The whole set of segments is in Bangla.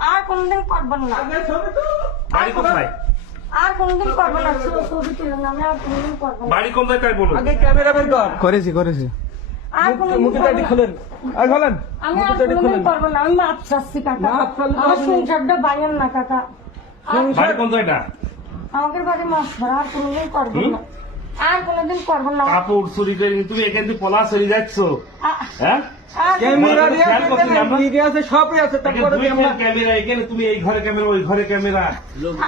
আর কোনদিন করবেন না। বাড়ি কোথায়? আর কোনদিন করবেন না। ছবি তুলেন না, আমি আর কোনদিন করবো না। বাড়ি কোন জায়গায় বলুন? আগে ক্যামেরা বের কর। করেছি আর কোনদিন মুখে করবো দাড়ি না। খোলেন। আর খোলেন। আমি আর কোনদিন করবো না। আমি মাপ চাচ্ছি কাকা। মাপ চাইলে আমার হবে না। সংসারটা বাইরেন না কাকা। বাড়ি কোন জায়গা? আমাদের বাড়ি মাছ ধরা, আর কোনদিন করবেন না। আর কোনদিন করবেন না। কাপড় চুরি করে তুমি এখান থেকে পলা চলে যাচ্ছ, হ্যাঁ? আর ক্যামেরা দিয়ে খেয়াল করছি আমরা। ভিডিও আছে, সবই আছে। তারপরে দুই আমরা ক্যামেরা, এখানে তুমি এই ঘরে ক্যামেরা, ওই ঘরে ক্যামেরা,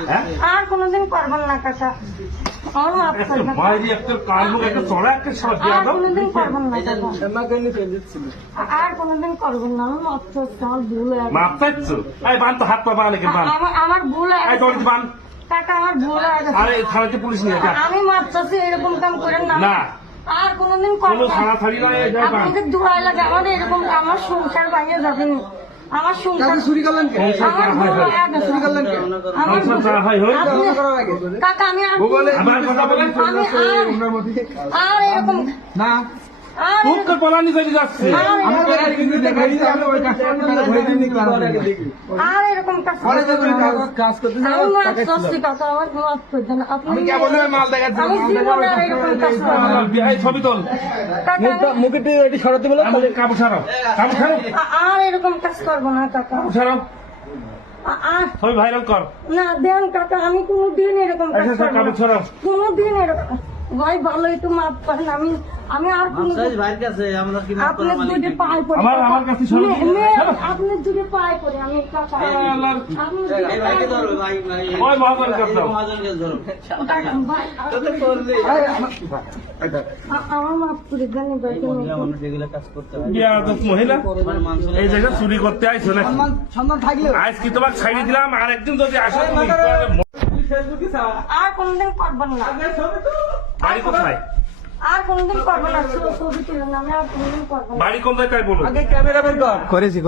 হ্যাঁ? আর কোনদিন করবেন না কাকা। আমার মাপ চাই কাকা। মায়ের একটা কান মুখ একটা চড়া একটা সব দিয়া আর দাও। কোনদিন করবেন না কাকা। আমাকে নিয়ে চলে যাচ্ছিল। আর কোনদিন করবেন না। আমি মাপ চাচ্ছি, আমার ভুল হয়ে গেছে। মাপ চাইছ? এই বান তো হাত পা বান এখানে বান। আমার ভুল হয়ে এই গেছে। দড়ি বান। কাকা আমার ভুল হয়ে গেছে। আরে থানাতে পুলিশ নিয়ে যা। আমি মাপ চাচ্ছি, এরকম কাম করেন না। না। আর কোনদিন কোনো করবেন না। থানা থাড়ি নয়, এই যাই বান। আপনাদের দোয়া লাগে, আমাদের এরকম আমার সংসার বাইরে যাবেন। আমার সংসার আপনি চুরি করলেন কে? আমার ভুল হয়ে গেছে। চুরি করলেন কে? আমার সংসার যা হয় হোক। আপনি- করার আগে। কাকা আমি আর ভূগোলে আমার কথা বলেন। আমি ওনার মধ্যে আর এরকম না আর খুব তো পলানি চলে যাচ্ছে। আমি পরে কিন্তু দেখাই দিই, আমি ওই কাজটা ধরে দিই ক্লাস দেখি। আর এরকম কাজ পরে যখন কাজ করতে যাই আমি মাছ টাকা ছিল। চাচ্ছি কাকা, আমার মাছ করতে না। আপনি আমি কেবল ওই মাল দেখাচ্ছি, আমি মাল জীবনে আর এরকম কাজ করবো না। এই ছবি তোল। কাকা আমি- মুখে এটি সরাতে বলে আমাদের কাপড় ছাড়াও, কাপড় ছাড়াও, আর এরকম কাজ করবো না কাকা। কাপড় ছাড়াও। আর ছবি ভাইরাল কর। না দেন কাকা, আমি কোনোদিন এরকম কাজ আচ্ছা, করবো না। কাপড় ছাড়াও। কোনোদিন এরকম ভাই ভালো একটু মাপ করেন। আমি আর কোনোদিন ভাইয়ের কাছে আমরা কি মাপ আপনার দুটো পায়ে পড়ে আমার কাছে সরো। আপনার দুটো পায়ে পড়ে আমি কাকা আল্লাহর- আপনি দুটো এই পায়ে ভাইকে ধরো পড়ে- ভাই ভাই ওই মহাজন কাছে দাও। মহাজনকে ধরো কাকা, ভাই, আমার মাপ করে দেন এবার তুমি। আমরা যেগুলো কাজ করতে হয় বিয়াদব মহিলা আমার মান এই জায়গায় চুরি করতে আইছো না। সম্মান থাকলেও আজ কি তোমাকে ছাড়িয়ে দিলাম, আর একদিন যদি আসো তুমি আর কোনদিন করবেন না। বাড়ি কোথায়? আর কোনদিন করবেন না। ছবি তুলেন না, আমি আর কোনদিন করবো না। বাড়ি কোন জায়গায় বলুন? আগে ক্যামেরা বের কর। করেছি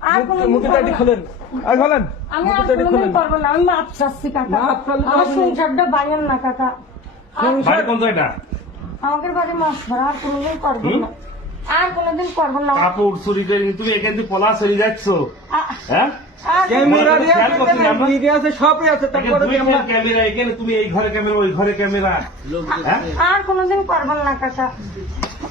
আর কোনদিন মুখে করবো দাড়ি না। খোলেন। আর খোলেন। আমি আর কোনদিন করবো না। আমি মাপ চাচ্ছি কাকা। মাপ চাইলে আমার হবে না। সংসারটা বাইরেন না কাকা। বাড়ি কোন জায়গা? আমাদের বাড়ি মাছ ধরা, আর কোনদিন করবেন না। আর কোনদিন করবেন না। কাপড় চুরি করে তুমি এখান থেকে পলা চলে যাচ্ছ, হ্যাঁ? আর ক্যামেরা দিয়ে খেয়াল করছি আমরা। ভিডিও আছে, সবই আছে। তারপরে দুই আমরা ক্যামেরা, এখানে তুমি এই ঘরে ক্যামেরা, ওই ঘরে ক্যামেরা, হ্যাঁ? আর কোনদিন করবেন না কাকা।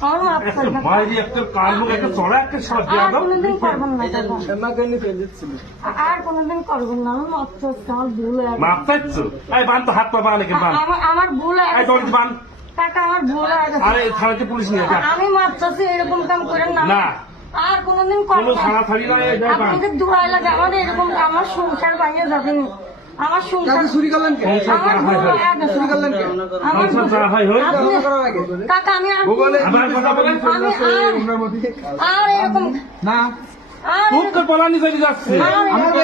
আমার মাপ চাই কাকা। মায়ের একটা কান মুখ একটা চড়া একটা সব দিয়া আর দাও। কোনদিন করবেন না কাকা। আমাকে নিয়ে চলে যাচ্ছিল। আর কোনদিন করবেন না। আমি মাপ চাচ্ছি, আমার ভুল হয়ে গেছে। মাপ চাইছ? এই বান তো হাত পা বান এখানে বান। আমার ভুল হয়ে এই গেছে। দড়ি বান। কাকা আমার ভুল হয়ে গেছে। আরে থানাতে পুলিশ নিয়ে যা। আমি মাপ চাচ্ছি, এরকম কাম করেন না। না। আর কোনদিন কোনো করবেন থানা না। থাড়ি নয়, এই যাই বান। আপনাদের দোয়া লাগে, আমাদের এরকম আমার সংসার বাইরে যাবেন। আমার সংসার আপনি চুরি করলেন কে? আমার ভুল হয়ে গেছে। চুরি করলেন কে? আমার সংসার যা হয় হোক। আপনি- করার আগে। কাকা আমি আর ভূগোলে আমার কথা বলেন। আমি ওনার মধ্যে আর এরকম না আর খুব তো পলানি চলে যাচ্ছে। আর এরকম